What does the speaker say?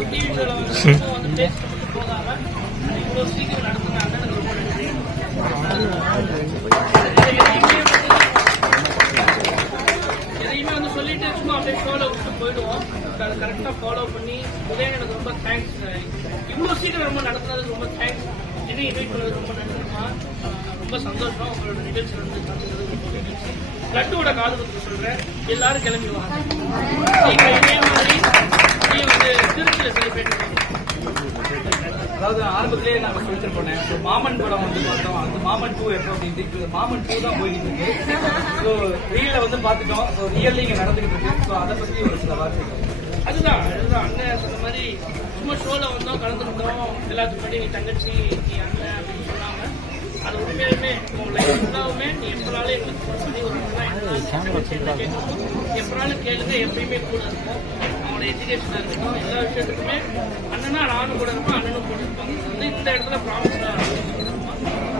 ஒரு டிவி ஷோல வந்து பேசிட்டு போகாம இவ்வளோ சீக்கிரம் நடத்துன அண்ணனுக்கு ரொம்ப நன்றி. எதையுமே வந்து சொல்லிட்டு சும்மா அப்படியே ஷோல விட்டு போயிடுவோம். அதை கரெக்டாக ஃபாலோ பண்ணி உதயனுக்கு ரொம்ப தேங்க்ஸ். இவ்வளோ சீக்கிரம் ரொம்ப நடத்துனதுக்கு ரொம்ப தேங்க்ஸ். இன்னும் இன்வைட் பண்ணது ரொம்ப நன்றிமா. ரொம்ப சந்தோஷம் உங்களோட நிகழ்ச்சி வந்து கலந்துக்கிறது ரொம்ப நிகழ்ச்சி. லட்டுவோட காது கொடுத்து சொல்றேன், எல்லாரும் கிளம்பி வாங்க. நீங்க இதே மாதிரி நீ வந்து திருச்சியில் செலிப்ரேட் பண்ணுங்க. அதாவது ஆரம்பத்திலேயே நாங்கள் சொல்லிட்டு போனேன், மாமன் படம் வந்து பார்த்தோம். அந்த மாமன் 2 எப்போ அப்படின்னு இப்போ மாமன் 2 தான் போயிட்டு இருக்கு. ஸோ ரீலில் வந்து பார்த்துட்டோம். ஸோ ரியல்லி இங்கே நடந்துகிட்டு இருக்கு. ஸோ அதை பற்றி ஒரு சில வார்த்தைகள். அதுதான் அண்ணன் சொன்ன மாதிரி சும்மா ஷோல வந்தோம், கலந்துக்கிட்டோம். எல்லாத்துக்கு முன்னாடி நீ தங்கச்சி, நீ அண்ணன் அப்படின்னு சொன்னாங்க. அது உண்மையுமே உங்க லைஃப் ஃபுல்லாவுமே நீ எப்பனாலும் எங்களுக்கு ஃபோன் பண்ணி ஒரு எப்பனாலும் கேளுங்க, எப்பயுமே கூட இருக்கும். அவங்களோட எஜுகேஷனாக இருக்கட்டும், எல்லா விஷயத்துக்குமே அண்ணனா நானும் கூட இருப்போம், அண்ணனும் கூட இருப்பாங்க. வந்து இந்த இடத்துல ப்ராமிஸ்